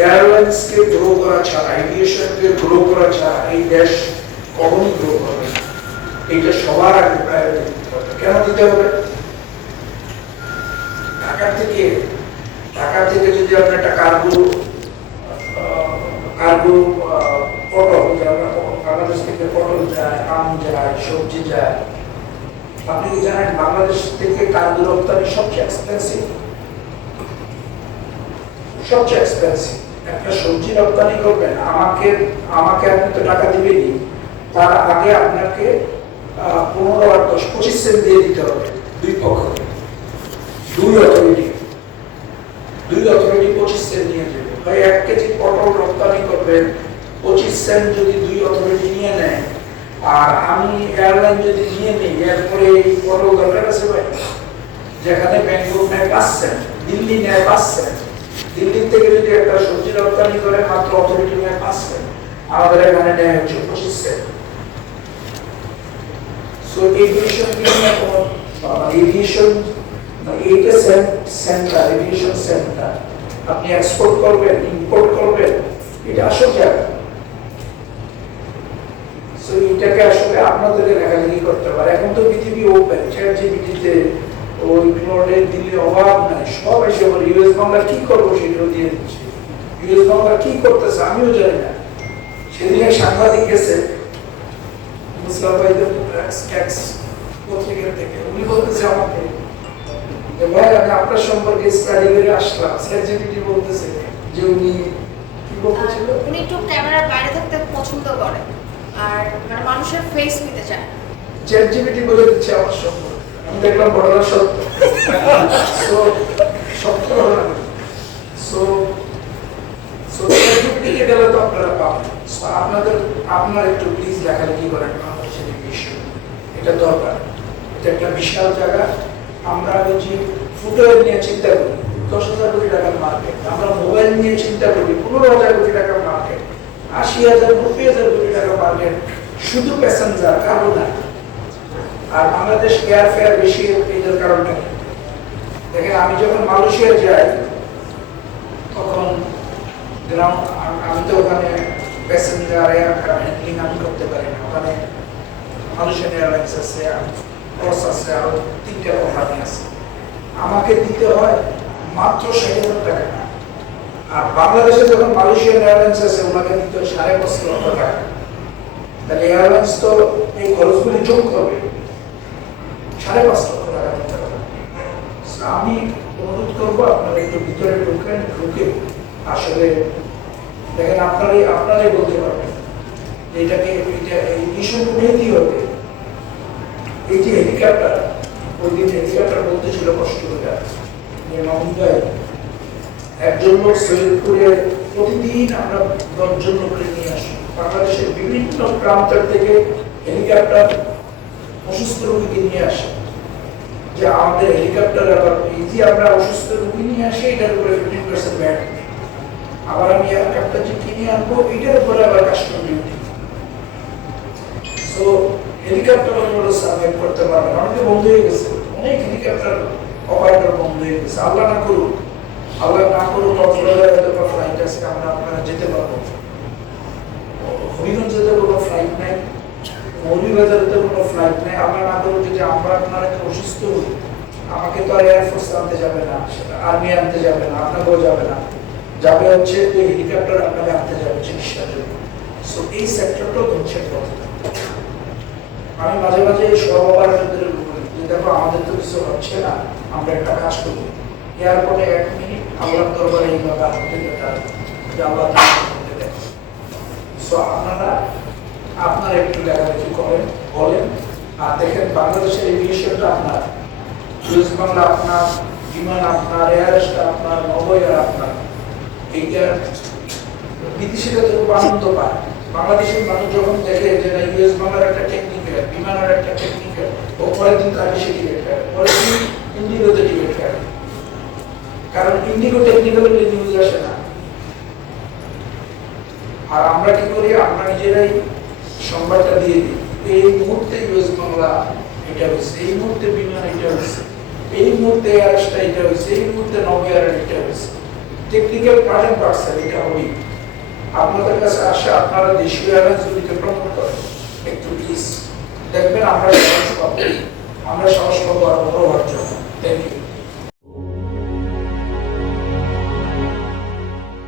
এয়ারলাইন্সকে grow করা ছাড়া, এভিয়েশনকে grow করা ছাড়া এই দেশ কখনই গ্রো করবে না। এইটা সবার আগে প্রায়োরিটি দিতে হবে। কেন দিতে হবে? ঢাকা থেকে যদি আপনি একটা কার্গো পটল, বাংলাদেশ থেকে পটল যায়, আম যায়, সবজি যায়, আপনি কি জানেন বাংলাদেশ থেকে কার্গো রপ্তানি সবচেয়ে এক্সপেন্সিভ? সবচেয়ে এক্সপেন্সিভ। একটা সবজি রপ্তানি করবেন, আমাকে আপনি তো টাকা দিবেনই, তার আগে আপনাকে 15 আর 10, 25 সেন্ট দিয়ে দিতে হবে দুই পক্ষকে। দুই অথরিটি 25 সেন্ট নিয়ে যাবে। ভাই 1 কেজি পটল রপ্তানি করবেন, 25 সেন্ট যদি দুই অথরিটি নিয়ে নেয়, আর আমি এয়ারলাইন যদি নিয়ে নিই, এরপরে এই পটল দরকার আছে ভাই? যেখানে ব্যাংকক নেয় 5 সেন্ট, দিল্লি নেয় 5 সেন্ট, দিল্লি থেকে যদি একটা সবজি রপ্তানি করে মাত্র অথরিটি নেয় 5 সেন্ট, আমাদের এখানে নেয় হচ্ছে 25 সেন্ট। সো এভিয়েশন এইটা সেন্টার, এভিয়েশন সেন্টার। আপনি এক্সপোর্ট করবেন, ইম্পোর্ট করবেন, এটা আসল জায়গা। সো এটাকে আসলে আপনাদেরকে লেখালেখি করতে পারে। এখন তো পৃথিবী ওপেন, চ্যাটজিপিটিতে ওই ক্লাউডে দিলে অভাব নাই, সব এসে বলে ইউএস বাংলা কি করবো সেটাও দিয়ে দিচ্ছে। ইউএস বাংলা কি করতেছে আমিও জানি না। সেদিনে সাংবাদিক গেছে মুসলাম ভাইদের পত্রিকা থেকে, উনি বলতেছে আমাকে, ভাই আমি আপনার সম্পর্কে স্টাডি করে আসলাম, চ্যাটজিপিটি বলতেছে যে উনি কি বলতেছিল, উনি একটু ক্যামেরার বাইরে থাকতে পছন্দ করে আর মানে মানুষের ফেস নিতে চায়। চ্যাটজিপিটি বলে দিচ্ছে আমার সম্পর্কে। আমি দেখলাম ঘটনা সত্য। সো সত্য ঘটনা। সো চ্যাটজিপিটিতে গেলে তো আপনারা পাবেন। সো আপনার একটু প্লিজ লেখালেখি করেন বাংলাদেশের এই বিষয়। এটা দরকার। এটা একটা বিশাল জায়গা। আমরা যে ফুটওয়্যার নিয়ে চিন্তা করি 10,000 কোটি টাকার মার্কেট, আমরা মোবাইল নিয়ে চিন্তা করি 15,000 কোটি টাকার মার্কেট, 80,000 90,000 কোটি টাকার মার্কেট, শুধু প্যাসেঞ্জার কারো না। আর বাংলাদেশ এয়ারফেয়ার বেশি, এটার কারণটা কি? দেখেন আমি যখন মালয়েশিয়া যাই তখন আমি তো ওখানে প্যাসেঞ্জার এয়ারক্রাফট হ্যান্ডলিং আমি করতে পারি না। ওখানে মালয়েশিয়ান এয়ারলাইন্স আছে, ক্রস আছে, আরো 3টা কোম্পানি আছে। আমাকে দিতে হয় মাত্র 60,000 টাকা। আর বাংলাদেশে যখন মালয়েশিয়ান এয়ারলাইন্স আছে ওনাকে দিতে হয় 5.5 লক্ষ টাকা। তাহলে এয়ারলাইন্স তো এই খরচগুলি যোগ করবে, 5.5 লক্ষ টাকা দিতে হবে। আমি অনুরোধ করবো আপনারা একটু ভিতরে ঢুকে আসলে দেখেন, আপনারাই বলতে পারবেন এটাকে, এই বিষয়গুলো কি হবে। এই যে হেলিকপ্টার, ওই দিন হেলিকপ্টার বলতে ছিল কষ্ট করে যে মুম্বাই একজন লোক সৈয়দপুরে প্রতিদিন আমরা 10 জন লোককে নিয়ে আসি। বাংলাদেশের বিভিন্ন প্রান্ত থেকে হেলিকপ্টার অসুস্থ রোগীকে নিয়ে আসে। যে আমাদের হেলিকপ্টার আবার এই যে আমরা অসুস্থ রোগী নিয়ে আসি, এটার উপরে 15% ব্যাট, আবার আমি এয়ারক্রাফটটা যে কিনে আনবো এটার উপরে আবার কাস্টমার ডিউটি। সো হেলিকপ্টার আমরা সার্ভাইভ করতে পারবে না, অনেকে বন্ধ হয়ে গেছে, অনেক হেলিকপ্টার অপারেটর বন্ধ হয়ে গেছে। আল্লাহ না করুক কক্সবাজারে একটা ফ্লাইট আছে, আপনারা যেতে পারবো। হবিগঞ্জে তো কোনো ফ্লাইট নাই, মৌলভীবাজারে তো কোনো ফ্লাইট নাই। আমরা না করবো যদি আপনারা অসুস্থ হই, আমাকে তো আর এয়ারফোর্স আনতে যাবে না, আর্মি আনতে যাবে না, আপনাকেও যাবে না, যাবে হচ্ছে ওই হেলিকপ্টার আপনাকে আনতে যাবে চিকিৎসার জন্য। সো এই সেক্টরটাও ধ্বংসের পথে। আমি মাঝে মাঝে সব অপারেটরদের বলি যে দেখো আমাদের তো কিছু হচ্ছে না, আমরা একটা কাজ করি, এয়ারপোর্টে 1 মিনিট আল্লাহর দরবারে এইভাবে হাতে যে আল্লাহ করতে দেয়। সো আপনারা একটু লেখালেখি করেন, বলেন। আর দেখেন বাংলাদেশের এই বিষয়টা আপনার, ইউএস বাংলা আপনার, বিমান আপনার, এয়ারস্টা আপনার, নভোএয়ার আপনার। এইটা বিদেশিরা তো খুব আনন্দ পায়। বাংলাদেশের মানুষ যখন দেখে যে না ইউএস বাংলার একটা টেকনিক্যাল, বিমানের একটা টেকনিক্যাল, ও পরের দিন তাকে সে টিকিট কাটে, পরের দিন ইন্ডিগোতে টিকিট কাটে। কারণ ইন্ডিগো টেকনিক্যাল নিউজ আসে না। আর আমরা কি করি, আমরা নিজেরাই সংবাদটা দিয়ে দিই, এই মুহূর্তে ইউএস বাংলা এটা হয়েছে, এই মুহূর্তে বিমান এটা হয়েছে, এই মুহূর্তে এয়ারস্টা এটা হয়েছে, এই মুহূর্তে নভোএয়ার এটা হয়েছে। টেকনিক্যাল পার্ট এন্ড পার্সেল এটা হবেই। আপনাদের কাছে আসে আপনারা দেশীয় এয়ারলাইন্সগুলিকে প্রমোট করেন একটু প্লিজ, দেখবেন আমরা সাহস পাবো, আমরা সাহস পাবো আরো বড় হওয়ার জন্য। Thank you.